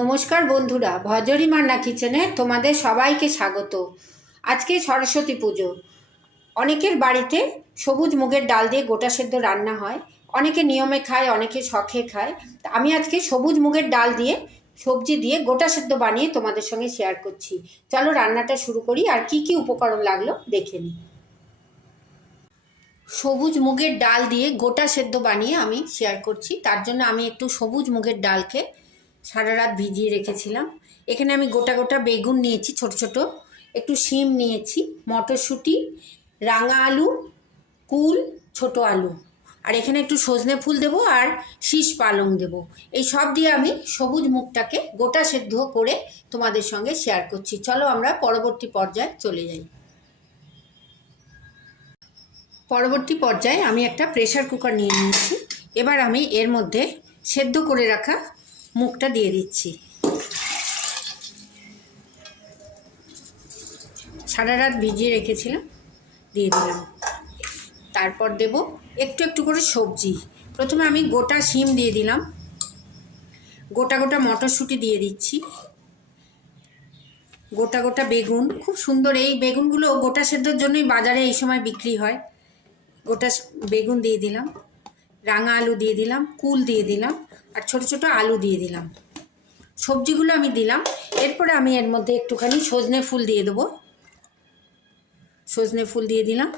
নমস্কার বন্ধুরা, ভজরি মান্না কিচেনে তোমাদের সবাইকে স্বাগত। আজকে সরস্বতী পুজো। অনেকের বাড়িতে সবুজ মুগের ডাল দিয়ে গোটা সেদ্ধ রান্না হয়। অনেকে নিয়মে খায়, অনেকে শখে খায়। আমি আজকে সবুজ মুগের ডাল দিয়ে সবজি দিয়ে গোটা সেদ্ধ বানিয়ে তোমাদের সঙ্গে শেয়ার করছি। চলো রান্নাটা শুরু করি। আর কি কি উপকরণ লাগলো দেখে নিই। সবুজ মুগের ডাল দিয়ে গোটা সেদ্ধ বানিয়ে আমি শেয়ার করছি। তার জন্য আমি একটু সবুজ মুগের ডালকে সারা রাত ভিজিয়ে রেখেছিলাম। এখানে আমি গোটা গোটা বেগুন নিয়েছি, ছোট ছোট একটু শিম নিয়েছি, মটরশুঁটি, রাঙা আলু, কুল, ছোট আলু, আর এখানে একটু সজনে ফুল দেবো আর শীষ পালং দেবো। এই সব দিয়ে আমি সবুজ মুগটাকে গোটা সেদ্ধ করে তোমাদের সঙ্গে শেয়ার করছি। চলো আমরা পরবর্তী পর্যায়ে চলে যাই। পরবর্তী পর্যায়ে আমি একটা প্রেসার কুকার নিয়ে নিয়েছি। এবার আমি এর মধ্যে সেদ্ধ করে রাখা মুগটা দিয়ে দিচ্ছি। সারা রাত ভিজিয়ে রেখেছিলাম, দিয়ে দিলাম। তারপর দেব একটু একটু করে সবজি। প্রথমে আমি গোটা শিম দিয়ে দিলাম, গোটা গোটা মটরশুঁটি দিয়ে দিচ্ছি, গোটা গোটা বেগুন। খুব সুন্দর এই বেগুনগুলো গোটা সেদ্ধর জন্যই বাজারে এই সময় বিক্রি হয়। গোটা বেগুন দিয়ে দিলাম, রাঙা আলু দিয়ে দিলাম, কুল দিয়ে দিলাম, আর ছোট ছোট আলু দিয়ে দিলাম। সবজিগুলো আমি দিলাম। এরপরে আমি এর মধ্যে একটুখানি সজনে ফুল দিয়ে দেবো। সজনে ফুল দিয়ে দিলাম,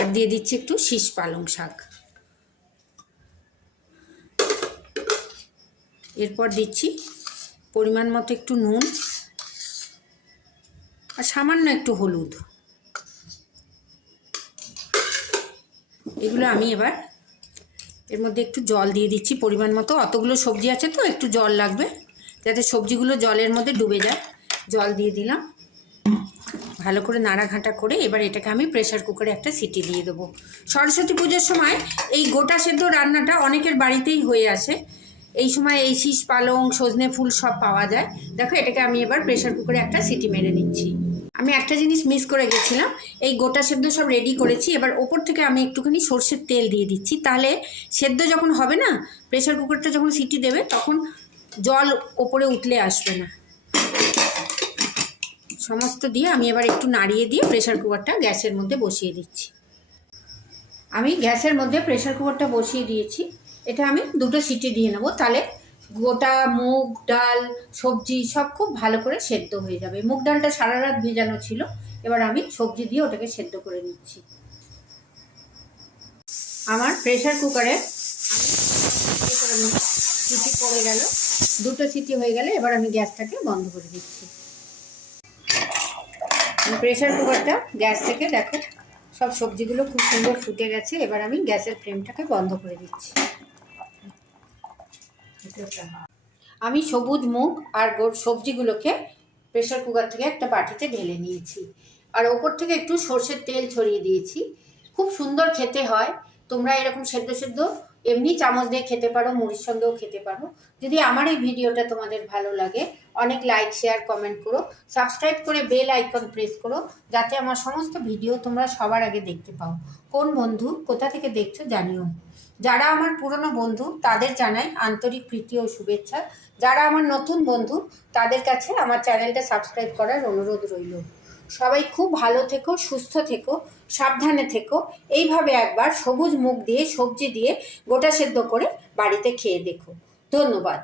আর দিয়ে দিচ্ছি একটু শীষ পালং শাক। এরপর দিচ্ছি পরিমাণ মতো একটু নুন আর সামান্য একটু হলুদ। এগুলো আমি এবার এর মধ্যে একটু জল দিয়ে দিচ্ছি পরিমাণ মতো। অতগুলো সবজি আছে তো একটু জল লাগবে, যাতে সবজিগুলো জলের মধ্যে ডুবে যায়। জল দিয়ে দিলাম, ভালো করে নাড়াঘাঁটা করে এবার এটাকে আমি প্রেসার কুকারে একটা সিটি দিয়ে দেবো। সরস্বতী পুজোর সময় এই গোটা সেদ্ধ রান্নাটা অনেকের বাড়িতেই হয়ে আসে। এই সময় এই শীষ পালং, সজনে ফুল সব পাওয়া যায়। দেখো, এটাকে আমি এবার প্রেসার কুকারে একটা সিটি মেরে নিচ্ছি। আমি একটা জিনিস মিস করে গেছিলাম, এই গোটা সেদ্ধ সব রেডি করেছি। এবার ওপর থেকে আমি একটুখানি সর্ষের তেল দিয়ে দিচ্ছি, তাহলে সেদ্ধ যখন হবে না, প্রেসার কুকারটা যখন সিটি দেবে তখন জল ওপরে উঠলে আসবে না। সমস্ত দিয়ে আমি এবার একটু নাড়িয়ে দিয়ে প্রেসার কুকারটা গ্যাসের মধ্যে বসিয়ে দিচ্ছি। আমি গ্যাসের মধ্যে প্রেসার কুকারটা বসিয়ে দিয়েছি। এটা আমি দুটো সিটি দিয়ে নেবো, তাহলে গোটা মুগ ডাল সবজি সব খুব ভালো করে সেদ্ধ হয়ে যাবে। মুগ ডালটা সারা রাত ভেজানো ছিল। এবার আমি সবজি দিয়ে ওটাকে সেদ্ধ করে নিচ্ছি। আমার প্রেসার কুকারে আমি সিটি পড়ে গেল, দুটো সিটি হয়ে গেলে এবার আমি গ্যাসটাকে বন্ধ করে দিচ্ছি। প্রেসার কুকারটা গ্যাস থেকে দেখো সব সবজিগুলো খুব সুন্দর ফুটে গেছে। এবার আমি গ্যাসের ফ্লেমটাকে বন্ধ করে দিচ্ছি। আমি সবুজ মুগ আর সবজিগুলোকে প্রেসার কুকার থেকে একটা বাটিতে ঢেলে নিয়েছি, আর ওপর থেকে একটু সর্ষের তেল ছড়িয়ে দিয়েছি। খুব সুন্দর খেতে হয়। তোমরা এরকম সেদ্ধ সেদ্ধ এমনি চামচ দিয়ে খেতে পারো, মুড়ির সঙ্গেও খেতে পারো। যদি আমার এই ভিডিওটা তোমাদের ভালো লাগে, অনেক লাইক শেয়ার কমেন্ট করো, সাবস্ক্রাইব করে বেল আইকন প্রেস করো, যাতে আমার সমস্ত ভিডিও তোমরা সবার আগে দেখতে পাও। কোন বন্ধু কোথা থেকে দেখছো জানিও। যারা আমার পুরনো বন্ধু তাদের জানাই আন্তরিক প্রীতি ও শুভেচ্ছা। যারা আমার নতুন বন্ধু তাদের কাছে আমার চ্যানেলটা সাবস্ক্রাইব করার অনুরোধ রইল। সবাই খুব ভালো থেকো, সুস্থ থেকো, সাবধানে থেকো। এইভাবে একবার সবুজ মুগ দিয়ে সবজি দিয়ে গোটা সেদ্ধ করে বাড়িতে খেয়ে দেখো। ধন্যবাদ।